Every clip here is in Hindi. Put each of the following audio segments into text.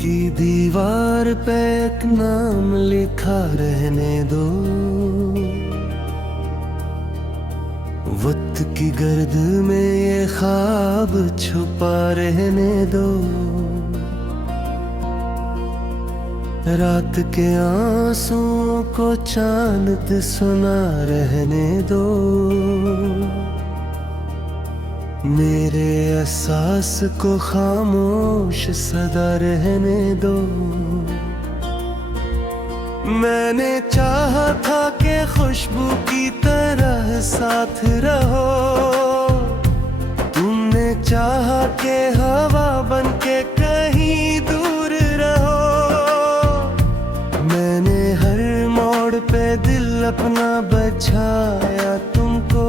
की दीवार पे एक नाम लिखा रहने दो, वक्त की गर्द में ये ख्वाब छुपा रहने दो। रात के आंसुओं को चांद सुना रहने दो, मेरे एहसास को खामोश सदा रहने दो। मैंने चाहा था कि खुशबू की तरह साथ रहो, तुमने चाहा कि हवा बन के कहीं दूर रहो। मैंने हर मोड़ पे दिल अपना बचाया तुमको,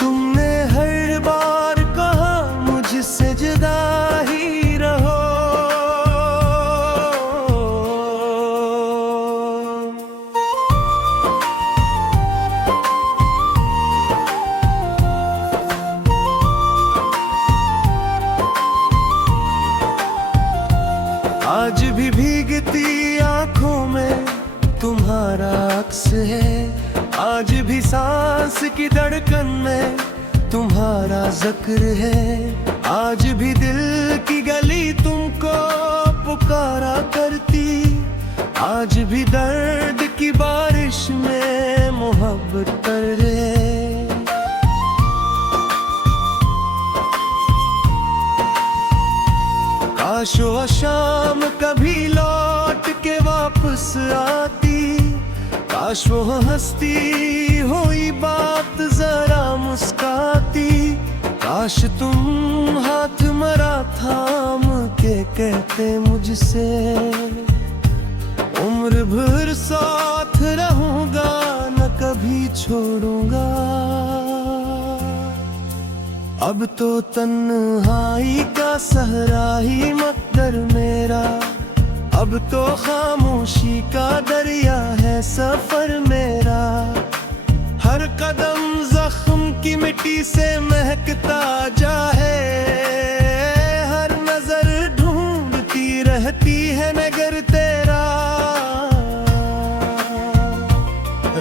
तुमने हर बार कहा मुझसे जुदा ही रहो। आज भी भीगती आंखों में तुम्हारा अक्स है, आज भी सांस की धड़कन में तुम्हारा जिक्र है। आज भी दिल की गली तुमको पुकारा करती, आज भी दर्द की बारिश में मोहब्बत कर रहे। काश वो शाम कभी लौट के वापस आती, काश वो हंसती हुई बात जरा मुस्काती। काश तुम हाथ मरा थाम के कहते मुझसे, उम्र भर साथ रहूंगा न कभी छोड़ूंगा। अब तो तन्हाई का सहरा ही मकदर मेरा, अब तो खामोशी का दरिया है सफर मेरा। हर कदम जख्म की मिट्टी से महकता जाए, हर नजर ढूंढती रहती है नगर तेरा।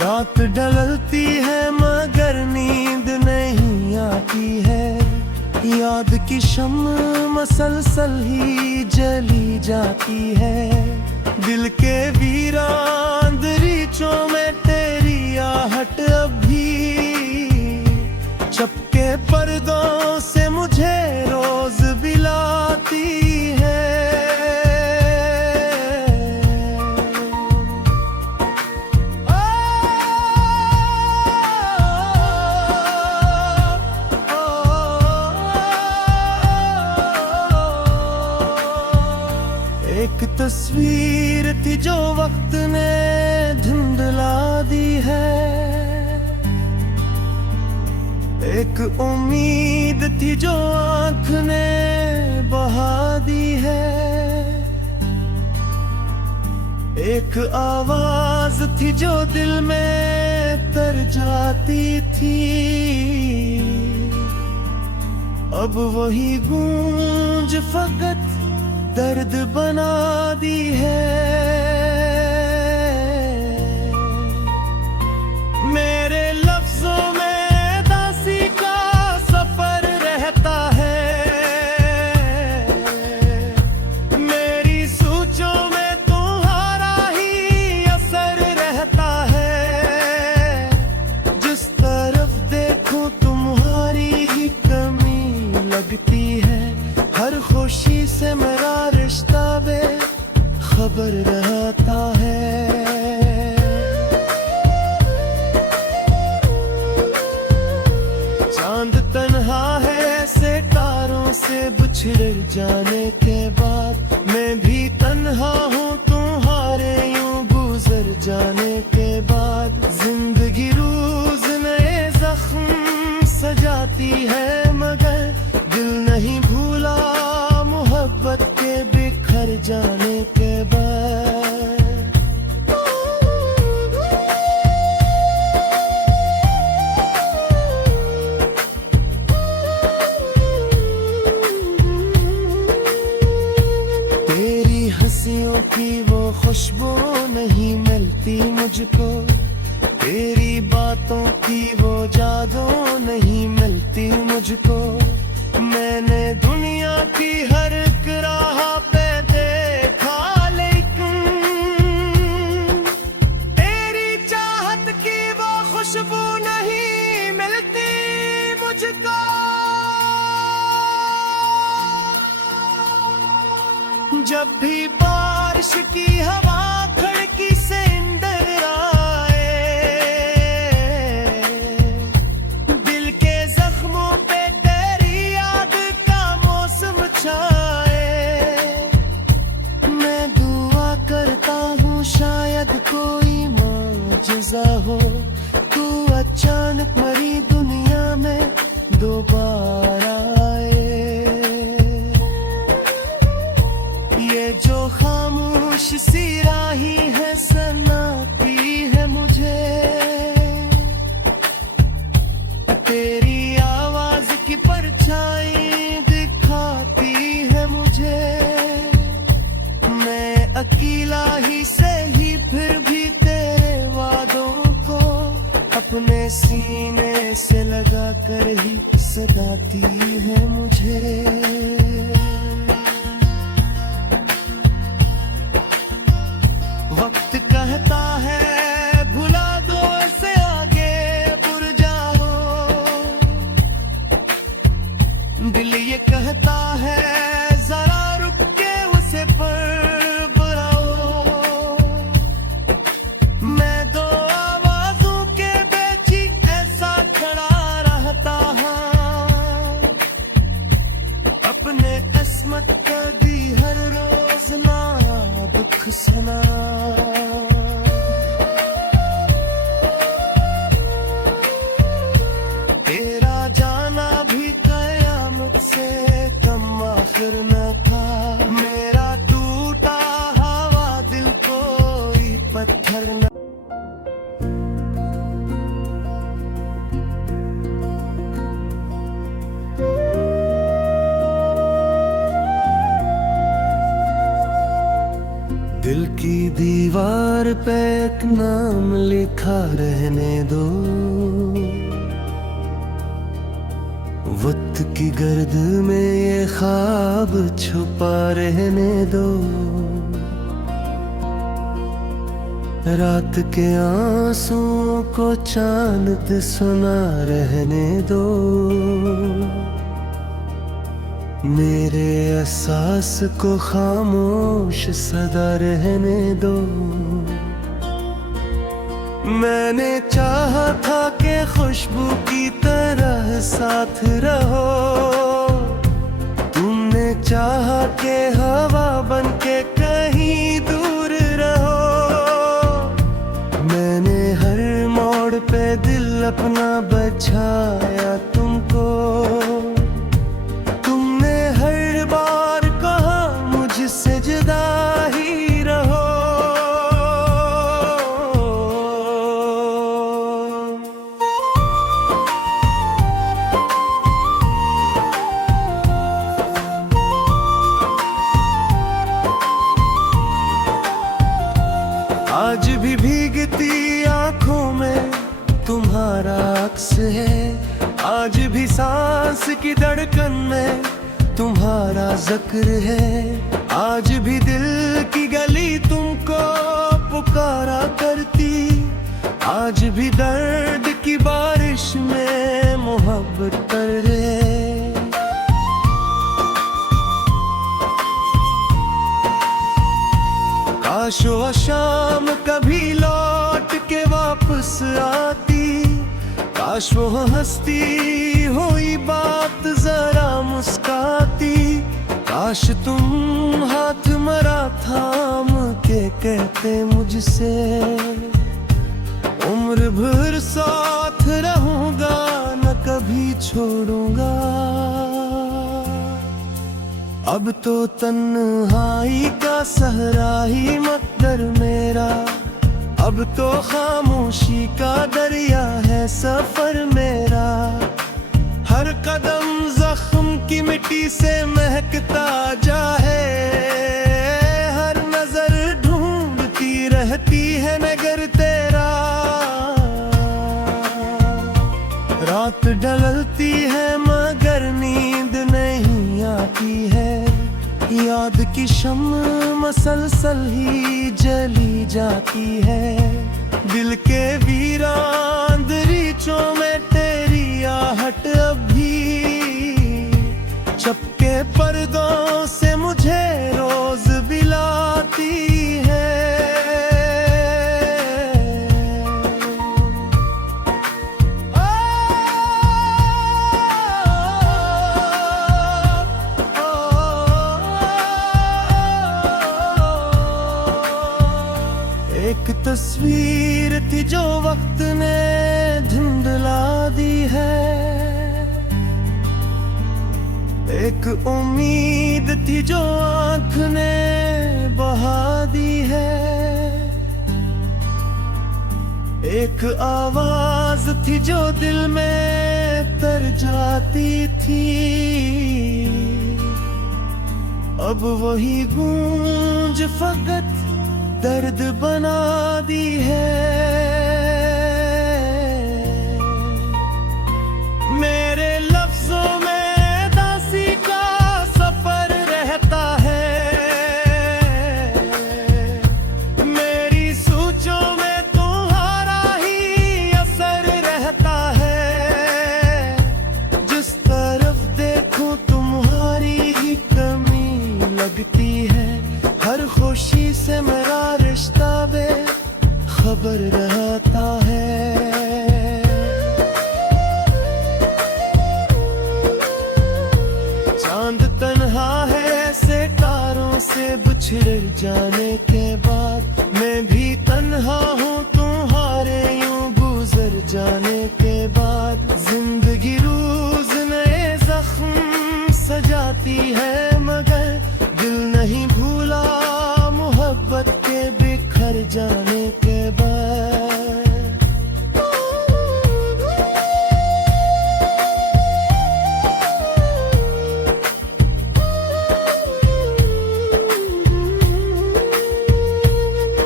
रात ढलती है मगर नींद नहीं आती है, याद की शम्म मसलसल ही जली जाती है। दिल के वीरान दरीचों में तेरी आहट अब भी चपके पर्दों से मुझे रोज बिलाती है। एक तस्वीर थी जो वक्त ने धुंधला दी है, एक उम्मीद थी जो आँख ने बहा दी है, एक आवाज थी जो दिल में तर जाती थी। अब वही गूंज फकत दर्द बना दी है। मेरे लफ्जों में दासी का सफर रहता है, मेरी सोचों में तुम्हारा ही असर रहता है। जिस तरफ देखो तुम्हारी ही कमी लगती है, हर खुशी से मेरा रिश्ता बेखबर रहता है। चांद तन्हा है सितारों से बिछड़ जाने के बाद, मैं भी तन्हा हूँ तुम्हारे यूं गुजर जाने के बाद। जिंदगी रोज नए जख्म सजाती है मगर दिल नहीं भूला मोहब्बत के बिखर जाने के बाद। खुशियों की वो खुशबू नहीं मिलती मुझको, तेरी बातों की वो जादू नहीं मिलती मुझको। मैंने दुनिया की हर एक राह पे देखा, लेकिन तेरी चाहत की वो खुशबू नहीं मिलती मुझको। जब भी बारिश की हवा खिड़की से अंदर आए, दिल के जख्मों पे तेरी याद का मौसम छाए। मैं दुआ करता हूँ शायद कोई मौजज़ा हो, तू अचानक मरी दुनिया में दोबारा आए। ये जो खामोश सी राही है सनाती है मुझे, तेरी आवाज की परछाई दिखाती है मुझे। मैं अकेला ही सही फिर भी तेरे वादों को अपने सीने से लगा कर ही सताती है मुझे। वक्त कहता है भुला दो इसे, आगे बुर जाओ। दिल ये कहता है जरा रुक के उसे पर बुलाओ। मैं दो आवाजों के बीच ऐसा खड़ा रहता हूँ, अपने किस्मत का दी हर रोज ना दुख सना। तेरा जाना भी कयामत से कम आखिर न था। मेरा टूटा हवा दिल कोई पत्थर न। दिल की दीवार पे एक नाम लिखा रहने दो, वक्त की गर्द में ये ख्वाब छुपा रहने दो। रात के आंसुओं को चांद सुना रहने दो। मेरे एहसास को खामोश सदा रहने दो। मैंने चाहा था कि खुशबू की तरह साथ रहो, तुमने चाहा कि हवा बन के कहीं दूर रहो। मैंने हर मोड़ पे दिल अपना बचाया तुमको, तुमने हर बार कहा मुझसे जुदा ही रहो। आज भी भीगती आंखों में तुम्हारा अक्स है, आज भी सांस की धड़कन में तुम्हारा जिक्र है। आज भी दिल की गली तुमको पुकारा करती, आज भी दर्द की बारिश में मोहब्बत कर रहे। काश वो शाम कभी लौट के वापस आती, काश वो हंसती हुई बात जरा मुस्काती। काश तुम हाथ मरा थाम के कहते मुझसे, उम्र भर साथ रहूंगा न कभी छोड़ूंगा। अब तो तन्हाई का सहरा ही मकदर मेरा, अब तो खामोशी का दरिया है सफर मेरा। हर कदम जख्म की मिट्टी से महकता जाए, हर कहती है नगर तेरा, रात ढलती है मगर नींद नहीं आती है। याद की शम्म मसलसल ही जली जाती है। दिल के वीरान दरीचों में तेरी आहट अब भी चपके पर्दों से मुझे रोज बिलाती है। एक तस्वीर थी जो वक्त ने धुंधला दी है, एक उम्मीद थी जो आँख ने बहा दी है, एक आवाज थी जो दिल में तर जाती थी। अब वही गूंज फकत दर्द बना दी है। मेरे लफ्जों में दासी का सफर रहता है, मेरी सोचों में तुम्हारा ही असर रहता है। जिस तरफ देखूं तुम्हारी ही कमी लगती है। हर खुशी से मेरा रिश्ता बेखबर रहता है। चांद तन्हा है सितारों से बिछड़ जाने के बाद, मैं भी तन्हा हूँ तुम्हारे यूं गुजर जाने के बाद। जिंदगी रोज नए जख्म सजाती है मगर दिल नहीं भूला मोहब्बत के बिखर जाने के बाद।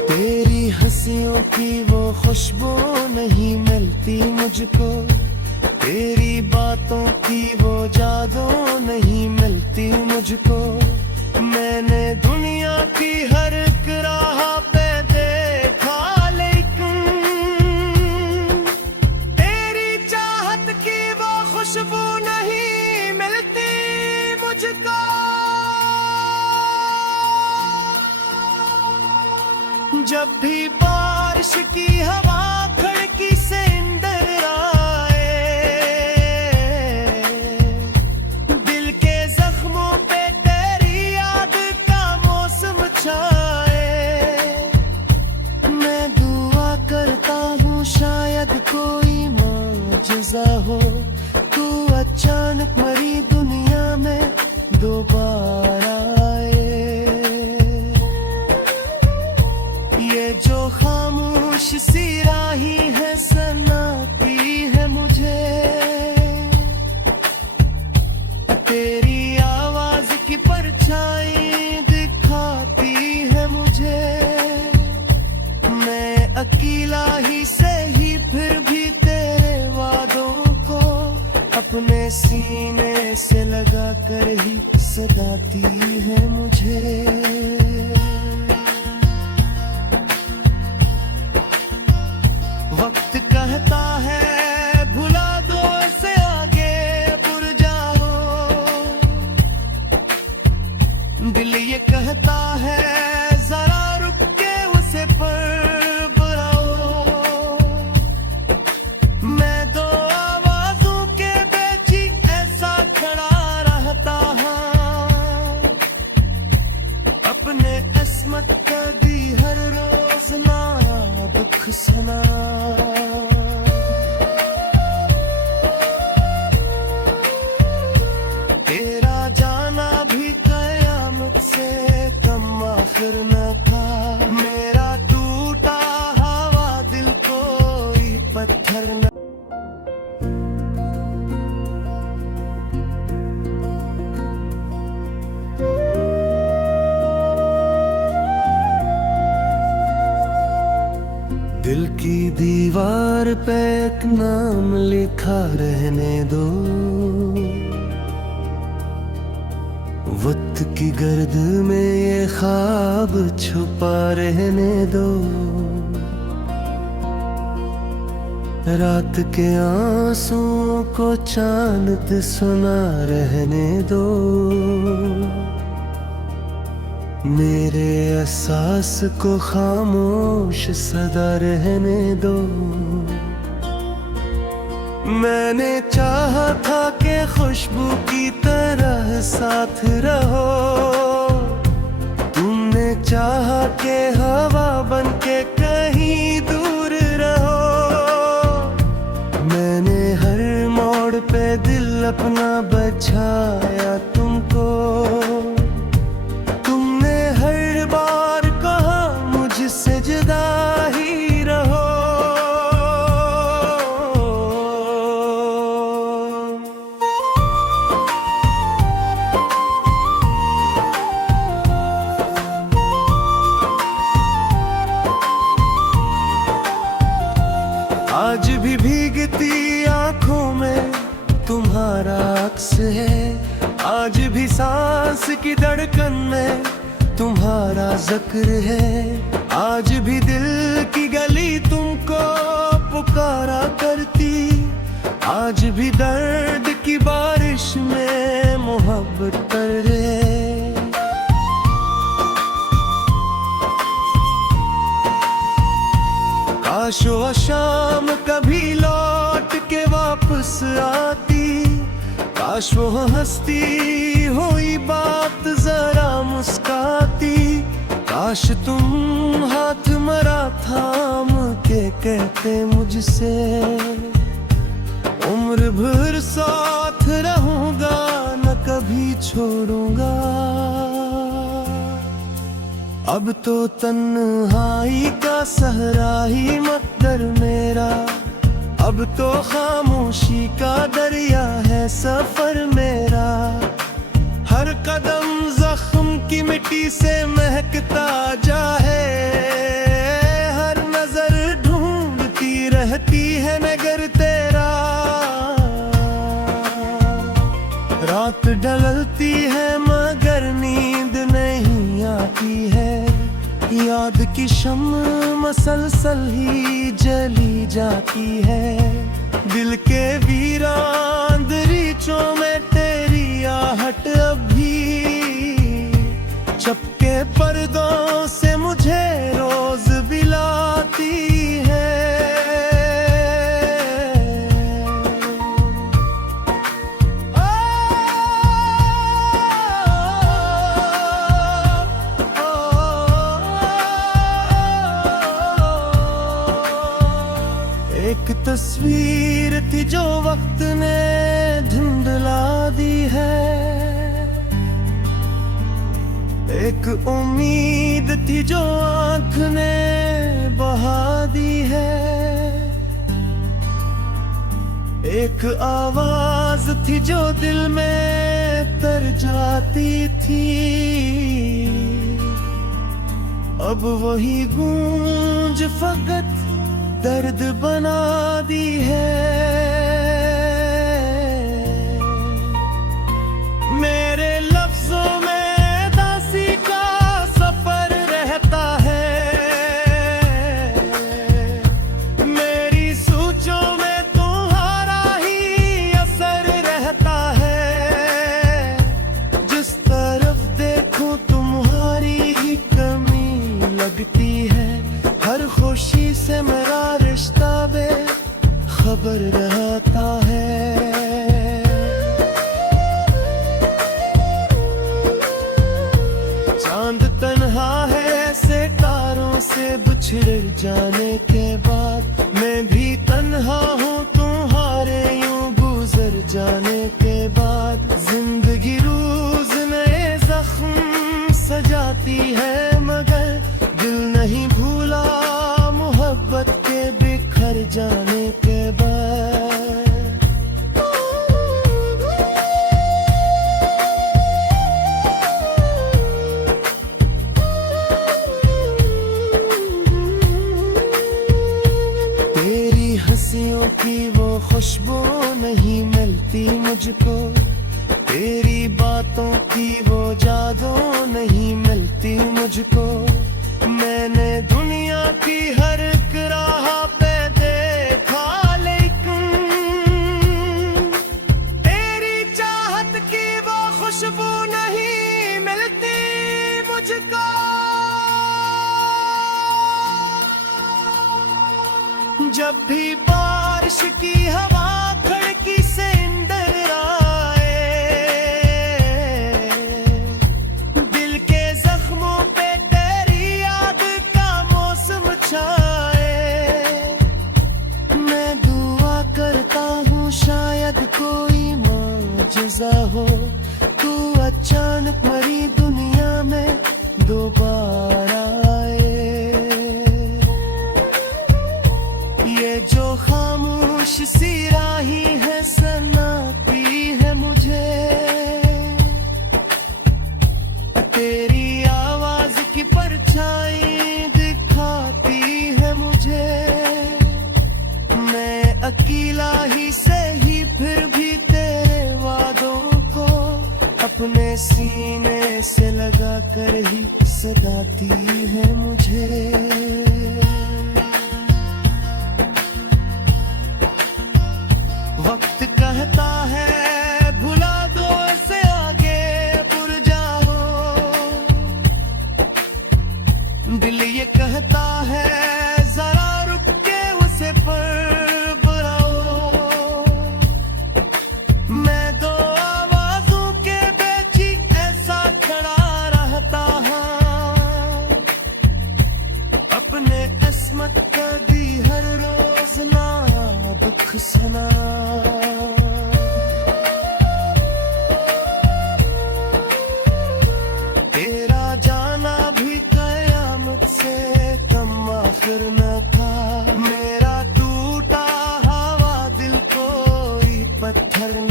तेरी हंसियों की वो खुशबू नहीं मिलती मुझको, तेरी बातों की वो जादू नहीं मिलती मुझको। मैंने दुनिया की हर एक राह पे देखा लेकिन तेरी चाहत की वो खुशबू नहीं मिलती मुझको। जब भी बारिश की हवा खिड़की से अंदर आए, दिल के जख्मों पे तेरी याद का मौसम छाए। मैं दुआ करता हूँ शायद कोई मौजज़ा हो, तू अचानक मरी दुनिया में दोबारा आए। ये जो खामोश सी राही है सनाती है मुझे, तेरी आवाज की परछाई दिखाती है मुझे। मैं अकेला ही सही फिर भी तेरे वादों को अपने सीने से लगा कर ही सताती है मुझे। वक्त कहता है भुला दो से आगे बुर जाओ, दिल ये कहता है जरा रुक के उसे पर बुलाओ। मैं दो आवाजों के बीच ऐसा खड़ा रहता हूँ, अपने अस्मत का भी हर रोज नायाब सना। तेरा जाना भी कयामत से कम आखिर न था। मेरा टूटा हवा दिल कोई पत्थर न। दिल की दीवार पे एक नाम लिखा रहने दो, वक्त की गर्द में ये ख्वाब छुपा रहने दो। रात के आंसुओं को चांद सुना रहने दो, मेरे एहसास को खामोश सदा रहने दो। मैंने चाहा था कि खुशबू की तरह साथ रहो, तुमने चाहा कि हवा बन के कहीं दूर रहो। मैंने हर मोड़ पे दिल अपना बचाया तुमको, तुमने हर बार कहा मुझसे जुदा ही रहो। आज भी भीगती आंखों में तुम्हारा अक्स है, आज भी सांस की धड़कन में तुम्हारा जिक्र है। आज भी दिल की गली तुमको पुकारा करती, आज भी दर्द की बारिश में मोहब्बत कर रहे। काश वो शाम कभी लौट के वापस आती, काश वो हंसती हुई बात जरा मुस्काती। काश तुम हाथ मरा थाम के कहते मुझसे, उम्र भर साथ रहूंगा न कभी छोड़ूंगा। अब तो तन्हाई का सहरा ही मकदर मेरा, अब तो खामोशी का दरिया है सफर मेरा। हर कदम जख्म की मिट्टी से महकता जाए, हर नजर ढूंढती रहती है नगर तेरा। रात ढलती है मगर नींद नहीं आती है, याद की शम्म मसलसल ही जली जाती है। दिल के वीरान दरीचों में तेरी आहट अब भी चपके पर्दों से मुझे रोज बिलाती है। एक तस्वीर थी जो वक्त ने धुंधला दी है, एक उम्मीद थी जो आंख ने बहा दी है, एक आवाज थी जो दिल में तर जाती थी। अब वही गूंज फकत दर्द बना दी है। मेरे लफ्जों में दासी का सफर रहता है, मेरी सोचों में तुम्हारा ही असर रहता है। जिस तरफ देखो तुम्हारी ही कमी लगती है, हर खुशी से मेरा रिश्ता बेखबर रहता है। चांद तन्हा है सितारों से बिछड़ जाने के बाद, मैं भी तन्हा हूँ तुम्हारे यूं गुजर जाने के बाद। जिंदगी रोज नए जख्म सजाती है मगर दिल नहीं भूला मोहब्बत के बिखर जाने के बाद। खुशबू नहीं मिलती मुझको, तेरी बातों की वो जादू नहीं मिलती मुझको। मैंने दुनिया की हर एक राह पे देखा, लेकिन तेरी चाहत की वो खुशबू नहीं मिलती मुझको। जब भी बारिश की हवा खिड़की से अंदर आए, दिल के जख्मों पे तेरी याद का मौसम छाए। मैं दुआ करता हूँ शायद कोई मौजज़ा हो, तू अचानक मरी दुनिया में दोबारा आए। ये जो खामोश सी राही है सनाती है मुझे, तेरी आवाज की परछाई दिखाती है मुझे। मैं अकेला ही सही फिर भी तेरे वादों को अपने सीने से लगा कर ही सताती है मुझे। वक्त कहता है भुला दो इसे, आगे बुर जाओ। दिल ये कहता है जरा रुक के उसे पर बुलाओ। मैं दो आवाजों के बीच ऐसा खड़ा रहता हूँ, अपने अस्मत का दी हर रोज नाब खसना। तेरा जाना भी कयामत से कम आखिर न था, मेरा टूटा हवा दिल कोई पत्थर न।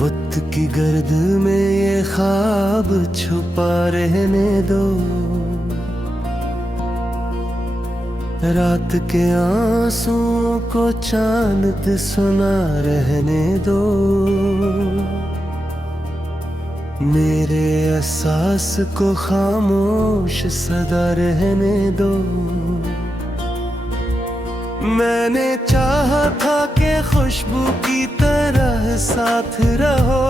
वक्त की गर्द में ये ख्वाब छुपा रहने दो, रात के आंसुओं को चांद सुना रहने दो। मेरे एहसास को खामोश सदा रहने दो। मैंने चाहा था कि खुशबू की तरह साथ रहो,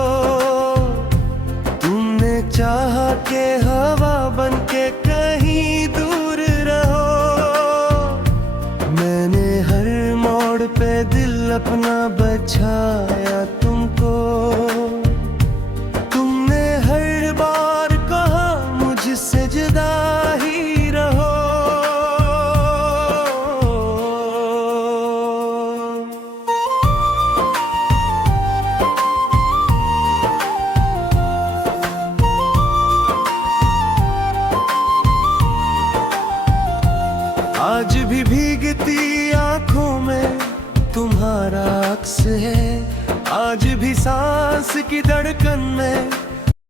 तुमने चाहा कि हवा बन के कहीं दूर रहो। मैंने हर मोड़ पे दिल अपना बचाया तुमको, तुमने हर बार कहा मुझसे जुदा ही रहो। आज भी भीगती आंखों में तुम्हारा अक्स है, आज भी सांस की धड़कन में